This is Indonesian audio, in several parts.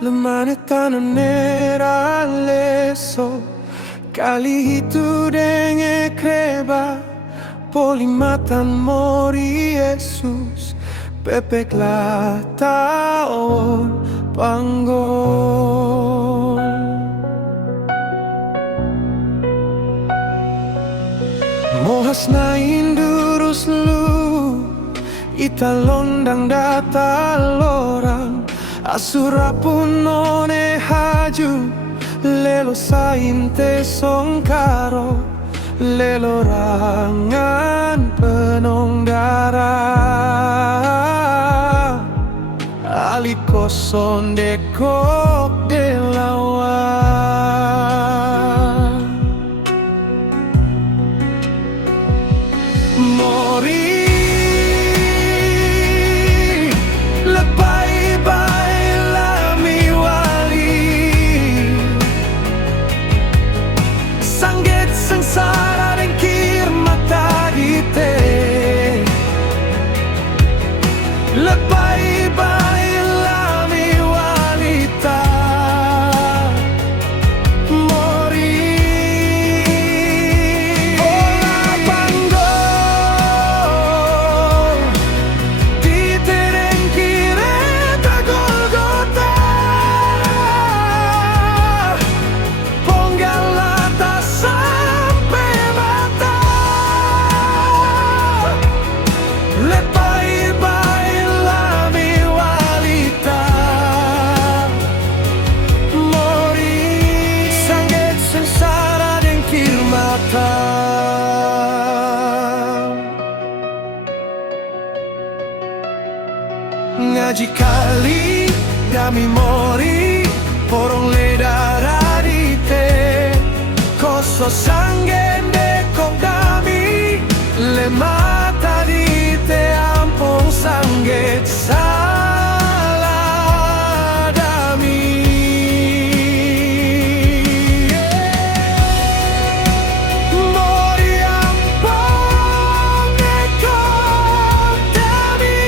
lemane tana nera leso, kali hitu denge kreba, Poli matan Mori Yesus, Pepek lata panggol. Mohas na ndurus lu, ita londang data lorang, Asur rapun haju, Lelo tesong karot, Lelo rangan penong dara, ali Koso dekok delawan. Mori lepai bai lami wali, sangget sengsara dengkir mata dite, lepai bai lami walita. Mori ola panggol dite dengkir eta golgota, ponggal lata sampai mata, lepai bai lami walita. Mori sangget sengsara dengkir mata. Ngaji kali dami Mori, porong le dara dite, Koso sanggen dekok dami, le mata dite ampung sangget salah dami. Mori ampung dekok dami,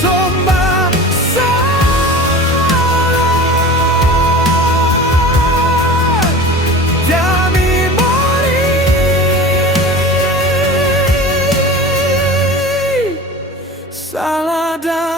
somba salah dami Mori, salah dami.